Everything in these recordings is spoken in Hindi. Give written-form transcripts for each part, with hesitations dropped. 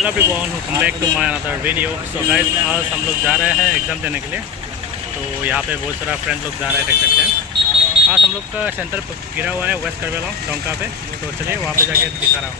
Hello everyone, welcome back to my another video. So guys, आज हम लोग जा रहे हैं एग्ज़ाम देने के लिए। तो यहाँ पे बहुत सारा फ्रेंड लोग जा रहे हैं, देख सकते हैं। आज हम लोग का सेंटर गिरा हुआ है वेस्ट करबेला डोंका पे। तो चलिए वहाँ पे जाके दिखा रहा हूँ।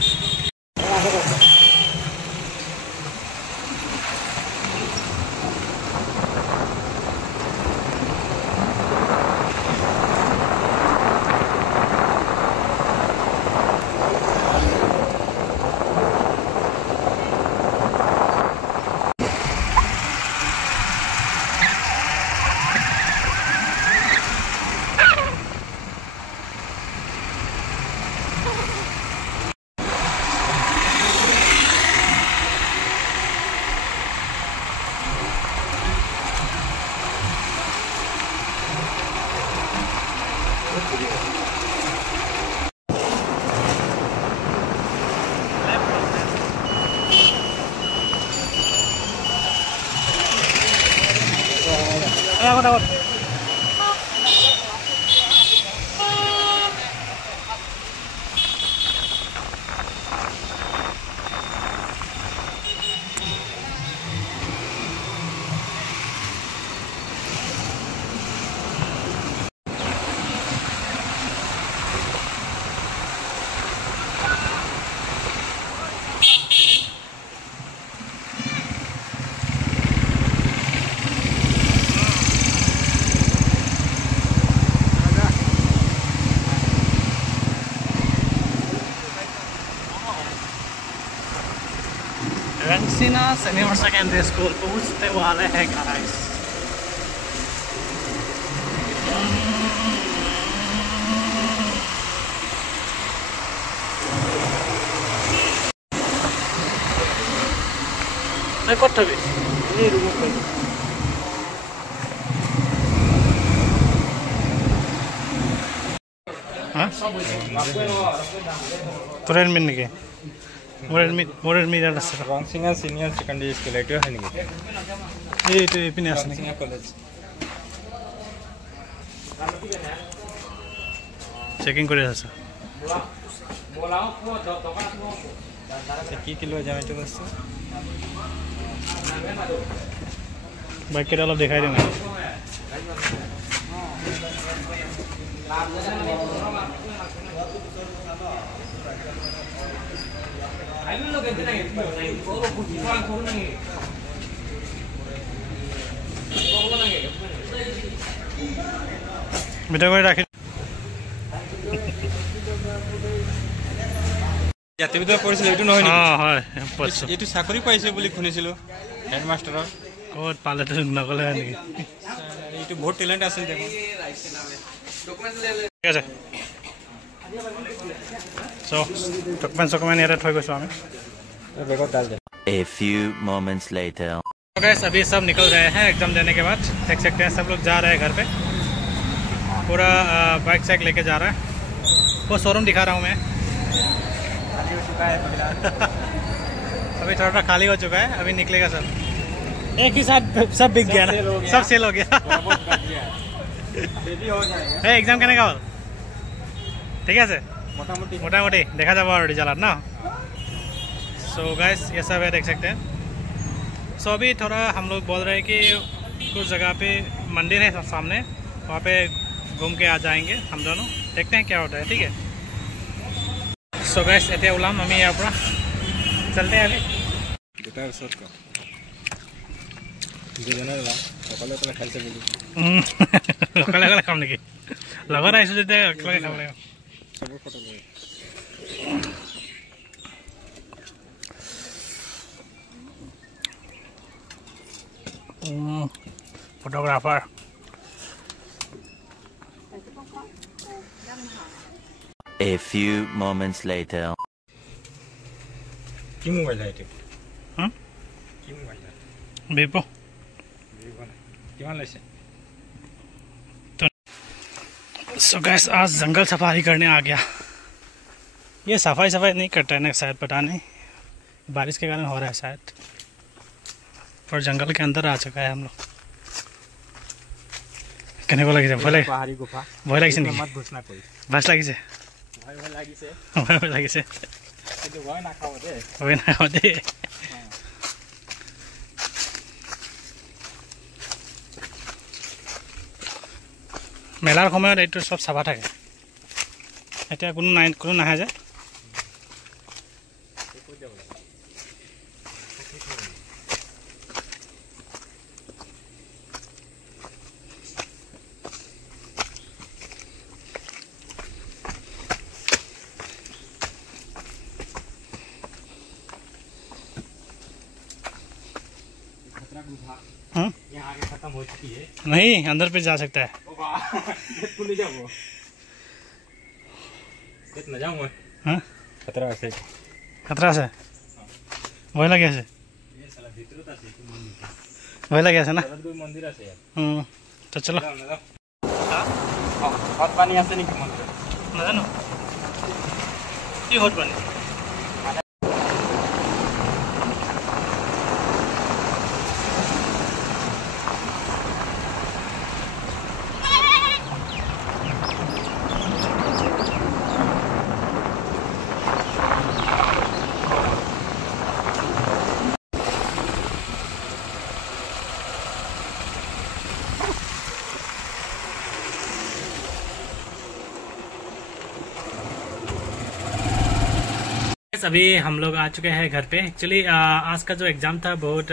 रंगसीना सीनियर सेकेंडरी स्कूल पहुँचते वाले हैं गाइस। कत তোর এডমিট নেকি? মোৰ এডমিট আছে ৰংচিঙা সিনিয়ৰ সেকেন্ডাৰী স্কুল। এইটো হয় নেকি? এইটো এইপিনে আছে নেকি? কলেজ চেকিং কৰি আছে। কি কিলো যাম এইটো বস্তু বাইককেইটা অলপ দেখাই দিওঁ। ভিডিও করে রাখি। জাতিবিদ্যা পঢ়িছিল এইটো নহয় নেকি? হয়, এইটো চাকৰি পাইছে বুলি শুনিছিলোঁ হেডমাষ্টাৰৰ। ক'ত পালে তো নকলে নেকি? এইটো বহুত টেলেণ্ট আছিল দেখোন। ঠিক আছে, so डॉक्यूमेंट यार थोड़ी कुछ हमें बेगोट डाल दे। A few moments later. Guys, अभी सब निकल रहे हैं एग्जाम देने के बाद। देख सकते हैं सब लोग जा रहे हैं घर पे। पूरा बाइक साइक लेके जा रहा है। वो शोरूम दिखा रहा हूँ मैं। खाली हो चुका है अभी थोड़ा खाली हो चुका है, अभी निकलेगा सब एक ही साथ। सब बिक गया ना, सब सेल हो गया। एग्जाम करने का ठीक है मोटामोटी देखा जाए और रिजल्ट ना। सो गाइस, ये सब है, देख सकते हैं। सो अभी थोड़ा हम लोग बोल रहे हैं कि कुछ जगह पे मंदिर है सामने, वहाँ पे घूम के आ जाएंगे हम दोनों। देखते हैं क्या होता है, ठीक है। सो गाइस, एते ओलाम हमें यहाँ पर चलते हैं अभी। অকলে খাম নেকি? লগত আহিছোঁ যেতিয়া একেলগে খাব লাগিব। Photographer A few moments later. কি মোবাইল আছে? কি মোবাইল? Vivo। सो गाइस, आज जंगल सफारी करने आ गया। ये सफाई नहीं करता है ना शायद, पता नहीं, बारिश के कारण हो रहा है शायद। और जंगल के अंदर आ चुका है हम लोग। কেনেকুৱা লাগিছে? পাহাৰী গুফা ভয় লাগিছে নেকি? মত ঘোষণা কৰি ভাস লাগিছে, ভয় লাগিছে, কিন্তু ভয় নাখাব দে, ভয় নাখাব দে। মেলাৰ সময়ত এইটো চব চাফা থাকে এতিয়া কোনো নাহে যে यहाँ आगे खत्म हो चुकी है नहीं अंदर पे जा सकता है कितना जाऊंगा हाँ खतरा से भय लगे আছে ये साला भीतर था से मंदिर भय लगे আছে ना कोई मंदिर আছে तो चलो हट पानी আছে নেকি मंदिर নাজানো কি হট পানি अभी हम लोग आ चुके हैं घर पे। एक्चुअली आज का जो एग्ज़ाम था बहुत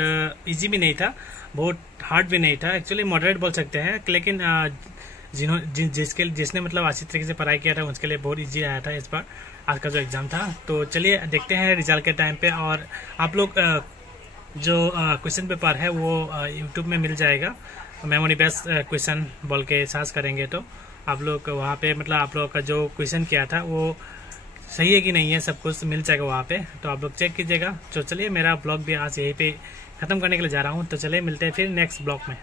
इजी भी नहीं था, बहुत हार्ड भी नहीं था, एक्चुअली मॉडरेट बोल सकते हैं। लेकिन जिसने मतलब अच्छी तरीके से पढ़ाई किया था उसके लिए बहुत इजी आया था इस बार आज का जो एग्ज़ाम था। तो चलिए देखते हैं रिजल्ट के टाइम पे। और आप लोग जो क्वेश्चन पेपर है वो यूट्यूब में मिल जाएगा, मेमोरी बेस्ड क्वेश्चन बोल के सर्च करेंगे तो आप लोग वहाँ पे मतलब आप लोग का जो क्वेश्चन किया था वो सही है कि नहीं है सब कुछ मिल जाएगा वहाँ पे, तो आप लोग चेक कीजिएगा। तो चलिए मेरा ब्लॉग भी आज यहीं पे ख़त्म करने के लिए जा रहा हूँ। तो चलिए मिलते हैं फिर नेक्स्ट ब्लॉग में।